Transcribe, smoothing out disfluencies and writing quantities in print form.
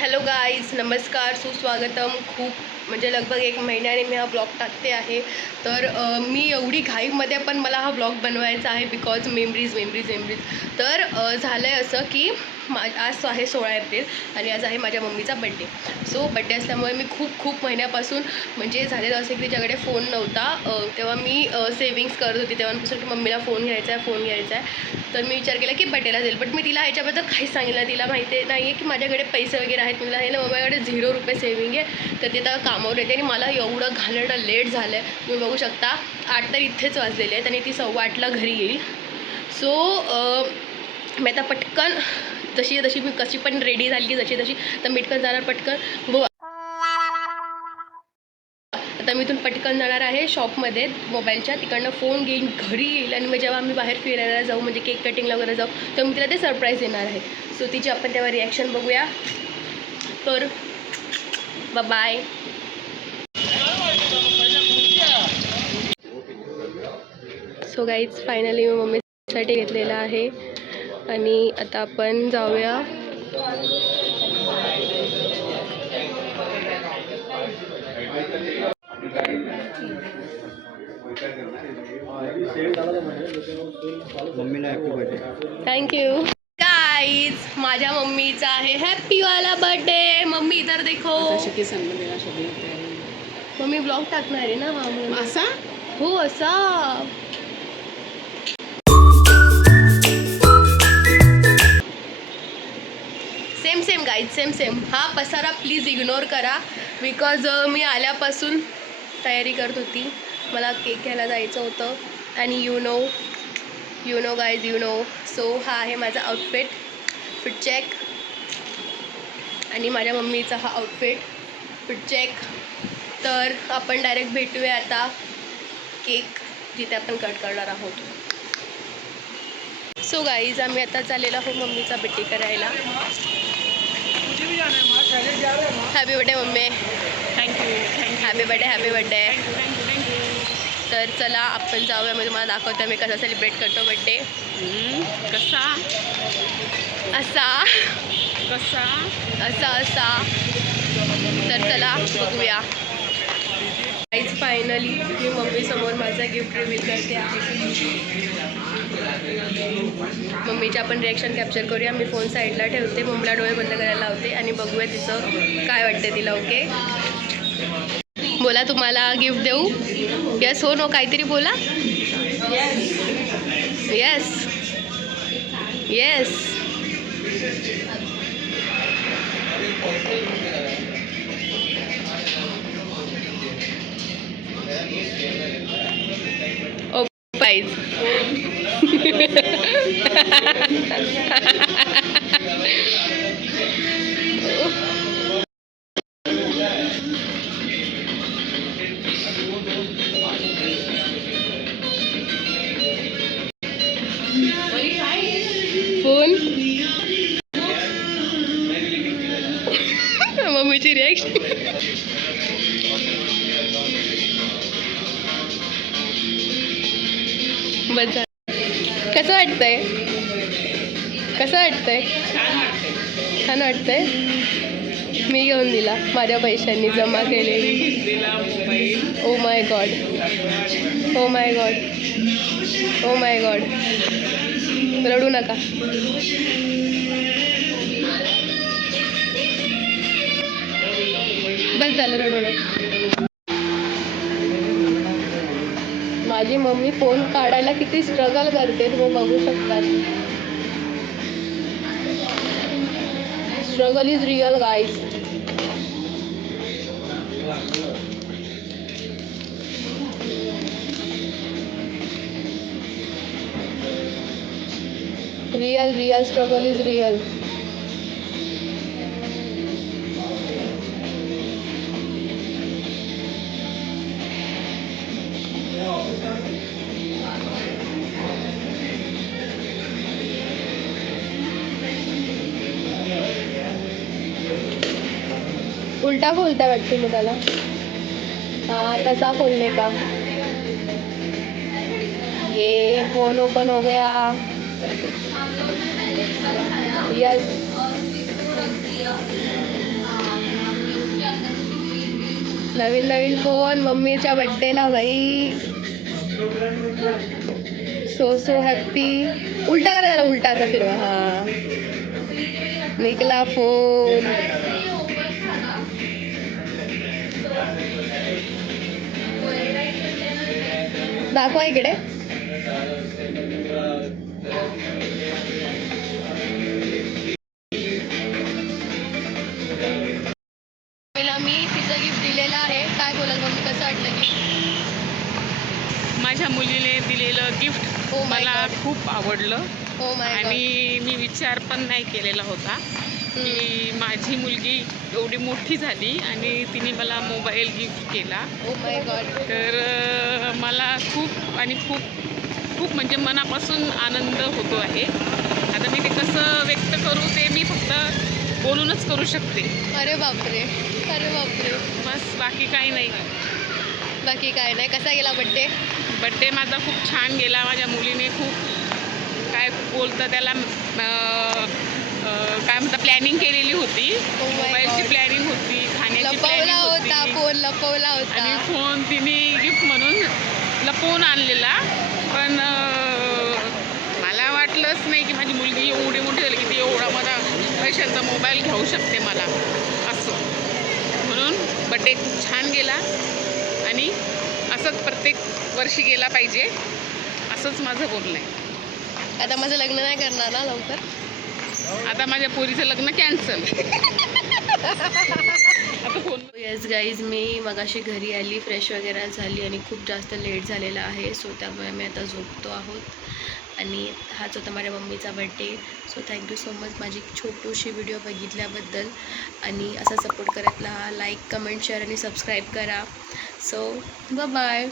Hello guys, नमस्कार, सुस्वागतम. खूप म्हणजे लगभग 1 महिन्याने मी हा ब्लॉग टाकते आहे. तर मी एवढी घाईमध्ये पण मला हा ब्लॉग बनवायचा आहे बिकॉज मेमरीज. तर झालं आहे असं की आज आहे 16 एप्रिल आणि आज आहे माझ्या मम्मीचा बड्डे. सो बड्डे असल्यामुळे मी खूप महिन्यापासून म्हणजे झालेलं असं की तिच्याकडे फोन नव्हता. तेव्हा मी सेविंग्स करत होती तेव्हापासून की मम्मीला फोन घ्यायचा आहे. तर मी विचार केला की बड्डेला जाईल. बट मी तिला ह्याच्याबद्दल काहीच सांगितलं. तिला माहिती नाही आहे की माझ्याकडे पैसे वगैरे आहेत. मला हे ना माझ्याकडे 0 रुपये सेविंग आहे. तर ते तर कामावर येते आणि मला एवढं घाणेरडं लेट झालं आहे. तुम्ही बघू शकता 8 तर इथेच वाजलेले आहेत आणि ती 8:15ला घरी येईल. सो मी आता पटकन जशी मी कशी पण रेडी झाली जशी तर मिटकन जाणार पटकन. आता मी इथून पटकन जाणार आहे शॉपमध्ये मोबाईलच्या. तिकडनं फोन घेईन, घरी येईल आणि मग जेव्हा आम्ही बाहेर फिरायला जाऊ म्हणजे केक कटिंगला वगैरे जाऊ तेव्हा मी तिला ते सरप्राईज देणार आहे. सो तिची आपण तेव्हा रिॲक्शन बघूया. तर बाय. सो गाईज फायनली मी मम्मीसाठी घेतलेला आहे आणि आता आपण जाऊया. Thank you guys. माझ्या मम्मीचा आहे हॅप्पीवाला बर्थडे. मम्मी इधर देखो. मम्मी ब्लॉग टाकणार आहे ना. हा असा हो असा. Same guys same. हा पसारा प्लीज इग्नोर करा बिकॉज मी आल्यापासून तयारी करत होती. मला केक घ्यायला जायचं होतं आणि you know guys you know. So हा आहे माझा आउटफिट. Fit check. आणि माझ्या मम्मीचा हा आउटफिट फिट चेक. तर आपण डायरेक्ट भेटूया आता केक जिथे आपण कट करणार आहोत. सो गाईज आम्ही आता चाललेलो आहोत मम्मीचा बड्डे करायला. Happy birthday mummy. Thank you. Happy birthday. तर चला आपण जाऊया. मी तुम्हाला दाखवते मी कसा सेलिब्रेट करतो बड्डे. असा. तर चला बघूया. गाईज फायनली मी मम्मीसमोर माझा गिफ्ट रिव्हील करते आहे. मम्मीचे आपण रिॲक्शन कॅप्चर करूया. मी फोन साईडला ठेवते, मम्मीला डोळे बंद करायला लावते आणि बघूया तिचं काय वाटते तिला. ओके बोला, तुम्हाला गिफ्ट देऊ? यस हो नो काहीतरी बोला. येस. ओ प्राइज. फोन. मम्मीची रिॲक्शन. बस कसं वाटतंय? छान वाटतंय. मी घेऊन दिला माझ्या पैशांनी जमा केलेली. Oh my God. रडू नका. बस झालं रडू नका. माझी मम्मी फोन काढायला किती स्ट्रगल करते तुम्ही बघू शकता. Struggle is real guys. Real struggle is real. उलटा खोलता वाटते मी त्याला. हाँ तसा खोलने का. ये फोन ओपन हो गया. यस नवीन नवीन फोन मम्मीच्या बड्डेला बाई. So happy. उलटा करा त्याला, उलटा आता फिरवा. हा निकला फोन. दाखवा इकडे. पहिला मी तिचं गिफ्ट दिलेलं आहे. काय बोलाल मम्मी, कसं वाटलं गिफ्ट? माझ्या मुलीने दिलेलं गिफ्ट Oh my मला God. खूप आवडलं. हो माय गॉड. आणि मी विचार पण नाही केलेला होता की माझी मुलगी एवढी मोठी झाली आणि तिने मला मोबाईल गिफ्ट केला. Oh my God. तर मला खूप आणि खूप खूप म्हणजे मनापासून आनंद होतो आहे. आता मी ते कसं व्यक्त करू ते मी फक्त बोलूनच करू शकते. अरे बापरे, अरे बापरे. बस बाकी काही नाही. बाकी काय नाही. कसा गेला बड्डे? बड्डे माझा खूप छान गेला. माझ्या मुलीने खूप काय बोलतं त्याला काय म्हणतात प्लॅनिंग केलेली होती. my मोबाईलची God. प्लॅनिंग होती, खाण्याची लपवला प्लॅनिंग होता होती फोन, लपवला आणि होता. फोन तिने गिफ्ट म्हणून लपवून आणलेला. पण मला वाटलंच नाही की माझी मुलगी एवढी मोठी झाली की ती एवढा माझा पैशांचा मोबाईल घेऊ शकते मला असं. म्हणून बड्डे खूप छान गेला आणि असंच प्रत्येक वर्षी गेला पाहिजे असंच माझं बोलणं आहे. आता माझं लग्न नाही करणार ना लवकर? आता माझ्या पोरीचं लग्न कॅन्सल. आता फोन. येस गाईज, मी मगाशी घरी आली, फ्रेश वगैरे झाली आणि खूप जास्त लेट झालेला आहे. सो त्यामुळे मी आता झोपतो आहोत आणि हाच होता माझ्या मम्मीचा birthday. So thank you so much माझी छोटूशी व्हिडिओ बघितल्याबद्दल आणि असा सपोर्ट करत राहा. लाईक, कमेंट, शेअर आणि सबस्क्राईब करा. So bye.